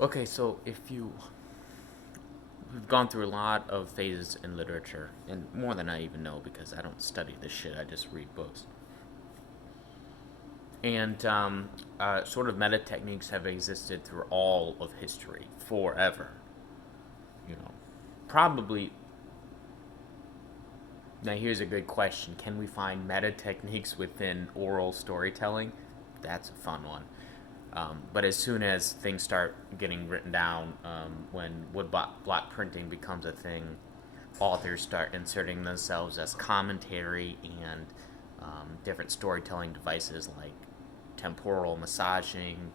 Okay, so we've gone through a lot of phases in literature, and more than I even know because I don't study this shit. I just read books. And sort of meta techniques have existed through all of history forever. You know, probably. Now, here's a good question: can we find meta techniques within oral storytelling? That's a fun one. But as soon as things start getting written down, when woodblock printing becomes a thing, authors start inserting themselves as commentary and different storytelling devices like temporal massaging,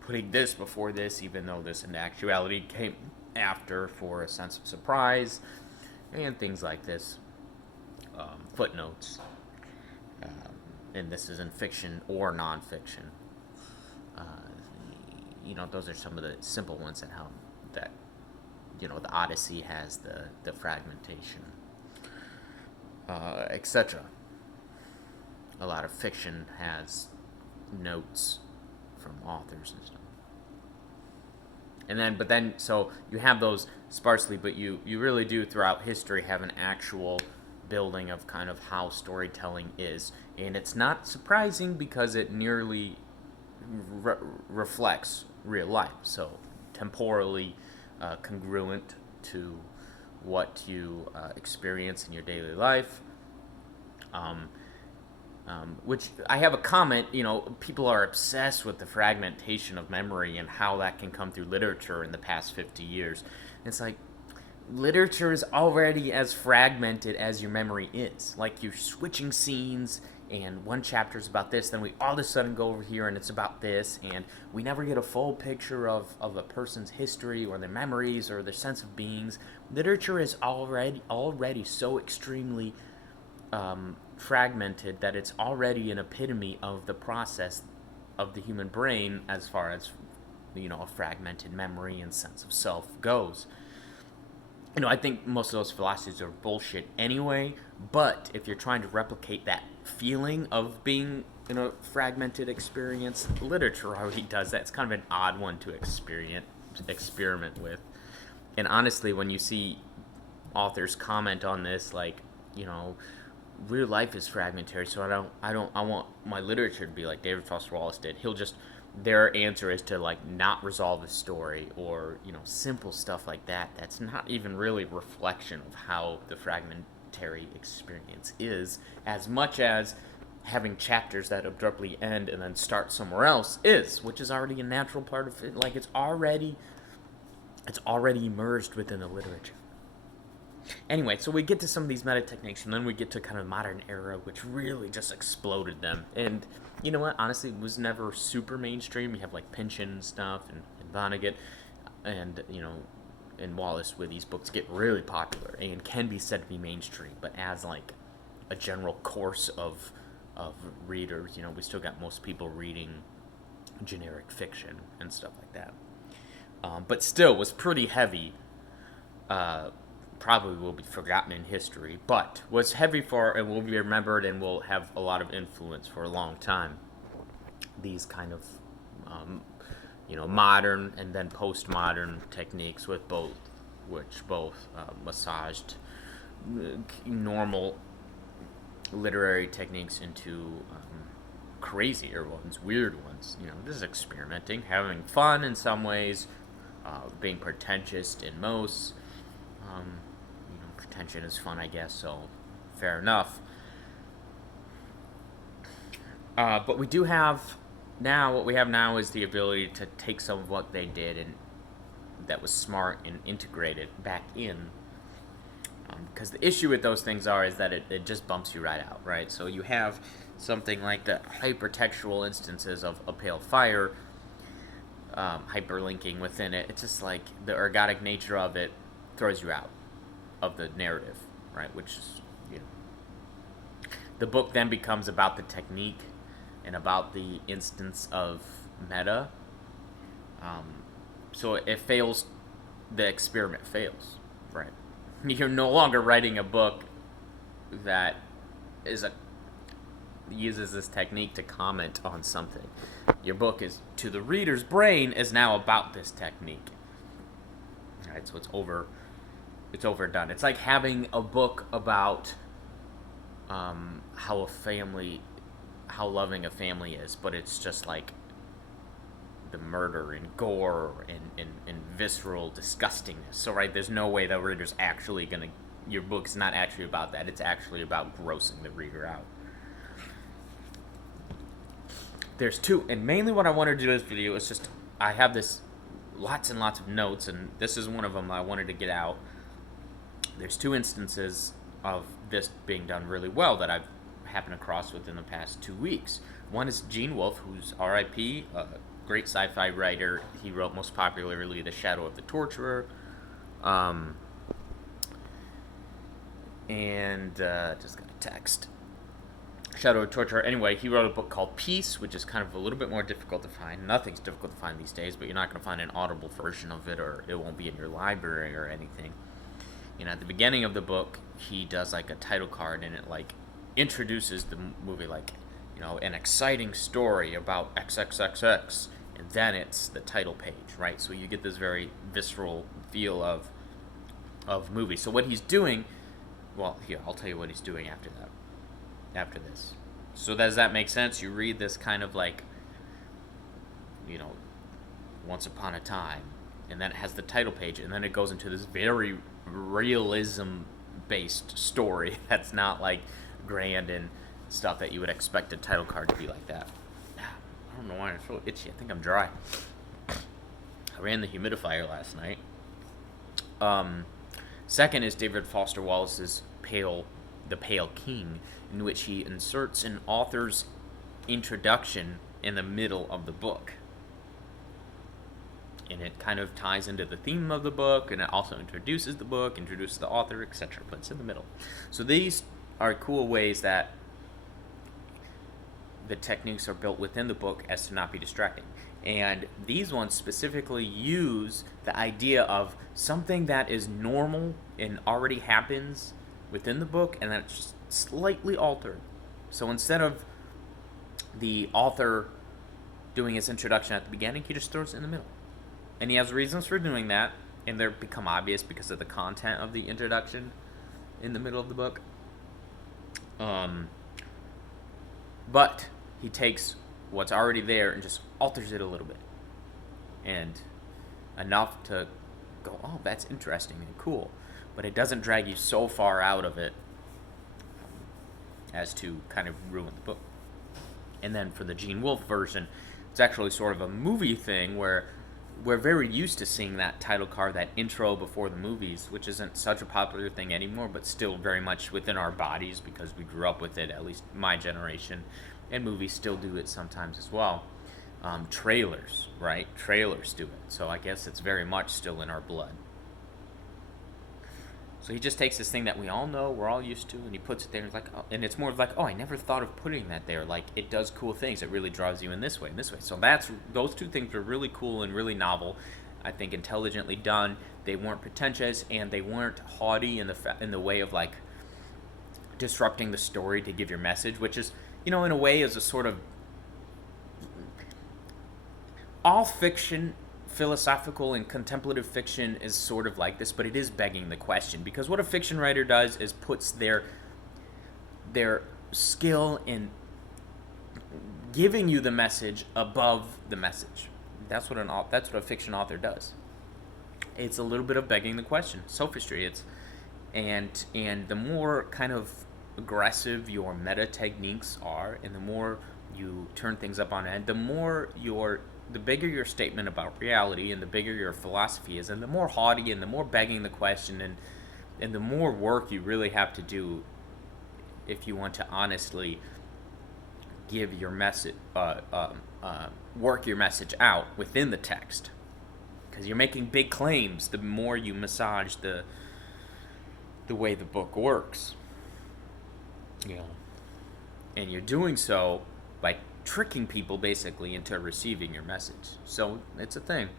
putting this before this, even though this in actuality came after for a sense of surprise, and things like this. Footnotes, and this is in fiction or nonfiction. Uh, those are some of the simple ones that help. That the Odyssey has the fragmentation, etc. A lot of fiction has notes from authors and stuff. So you have those sparsely, but you really do throughout history have an actual building of kind of how storytelling is, and it's not surprising because it nearly re- reflects real life. So temporally congruent to what you experience in your daily life. Um, which I have a comment, people are obsessed with the fragmentation of memory and how that can come through literature in the past 50 years. It's like, literature is already as fragmented as your memory is. Like, you're switching scenes, and one chapter is about this, then we all of a sudden go over here and it's about this, and we never get a full picture of a person's history or their memories or their sense of beings. Literature is already so extremely fragmented that it's already an epitome of the process of the human brain as far as a fragmented memory and sense of self goes. I think most of those philosophies are bullshit anyway, but if you're trying to replicate that feeling of being in a fragmented experience, literature already does that. It's kind of an odd one to experiment with. And honestly, when you see authors comment on this, like, you know, real life is fragmentary, so I want my literature to be like David Foster Wallace did. He'll just their answer is to like not resolve a story or simple stuff like that. That's not even really reflection of how the fragmentary experience is, as much as having chapters that abruptly end and then start somewhere else is, which is already a natural part of it. Like, it's already immersed within the literature. Anyway, so we get to some of these meta techniques, and then we get to kind of modern era, which really just exploded them. And you know what? Honestly, it was never super mainstream. You have like Pynchon and stuff, and Vonnegut, and and Wallace, where these books get really popular and can be said to be mainstream. But as like a general course of readers, we still got most people reading generic fiction and stuff like that. But still, was pretty heavy. Uh, Probably will be forgotten in history, but was heavy for and will be remembered and will have a lot of influence for a long time. These kind of, um, modern and then postmodern techniques which both massaged normal literary techniques into crazier ones, weird ones. This is experimenting, having fun in some ways, being pretentious in most. Um, Pretension is fun, I guess, so fair enough. But we do have now, what we have now is the ability to take some of what they did and that was smart and integrate it back in. Because the issue with those things is that it just bumps you right out, right? So you have something like the hypertextual instances of A Pale Fire, hyperlinking within it. It's just like the ergodic nature of it throws you out of the narrative, right? Which is, the book then becomes about the technique and about the instance of meta. Um, so it fails, the experiment fails, right? You're no longer writing a book that is a uses this technique to comment on something. Your book is, to the reader's brain, is now about this technique. All right, so it's overdone. It's like having a book about how loving a family is, but it's just like the murder and gore and visceral disgustingness. So, right, there's no way the reader's actually gonna. Your book's not actually about that. It's actually about grossing the reader out. There's two, and mainly what I wanted to do in this video is just, I have this lots and lots of notes, and this is one of them I wanted to get out. There's two instances of this being done really well that I've happened across within the past 2 weeks. One is Gene Wolfe, who's R.I.P., a great sci-fi writer. He wrote most popularly The Shadow of the Torturer, and just got a text. Shadow of Torture. Anyway, he wrote a book called Peace, which is kind of a little bit more difficult to find. Nothing's difficult to find these days, but you're not going to find an Audible version of it, or it won't be in your library or anything. You know, at the beginning of the book, he does like a title card, and it like introduces the movie like, you know, an exciting story about XXXX, and then it's the title page, right? So you get this very visceral feel of movie. So what he's doing, well, here, I'll tell you what he's doing after that. After this. So does that make sense? You read this kind of like, you know, Once Upon a Time, and then it has the title page, and then it goes into this very realism-based story that's not like grand and stuff that you would expect a title card to be like that. I don't know why I'm so itchy. I think I'm dry. I ran the humidifier last night. Second is David Foster Wallace's The Pale King, in which he inserts an author's introduction in the middle of the book. And it kind of ties into the theme of the book, and it also introduces the book, introduces the author, etc. But it's in the middle. So these are cool ways that the techniques are built within the book as to not be distracting. And these ones specifically use the idea of something that is normal and already happens within the book, and then it's just slightly altered. So instead of the author doing his introduction at the beginning, he just throws it in the middle. And he has reasons for doing that, and they become obvious because of the content of the introduction in the middle of the book. But he takes what's already there and just alters it a little bit. And enough to go, oh, that's interesting and cool. But it doesn't drag you so far out of it as to kind of ruin the book. And then for the Gene Wolfe version, it's actually sort of a movie thing where we're very used to seeing that title card, that intro before the movies, which isn't such a popular thing anymore, but still very much within our bodies because we grew up with it, at least my generation, and movies still do it sometimes as well. Trailers, right? Trailers do it. So I guess it's very much still in our blood. So he just takes this thing that we all know, we're all used to, and he puts it there, and it's like, oh, and it's more of like, oh, I never thought of putting that there. Like, it does cool things. It really draws you in this way and this way. So those two things are really cool and really novel. I think intelligently done. They weren't pretentious, and they weren't haughty in the way of like disrupting the story to give your message, which is, you know, in a way is a sort of all fiction. Philosophical and contemplative fiction is sort of like this, but it is begging the question, because what a fiction writer does is puts their skill in giving you the message above the message. That's what a fiction author does. It's a little bit of begging the question, sophistry. And the more kind of aggressive your meta techniques are, and the more you turn things up on end, the bigger your statement about reality, and the bigger your philosophy is, and the more haughty and the more begging the question, and the more work you really have to do if you want to honestly give your message, work your message out within the text. Because you're making big claims, the more you massage the way the book works. You know, and you're doing so by tricking people basically into receiving your message. So it's a thing.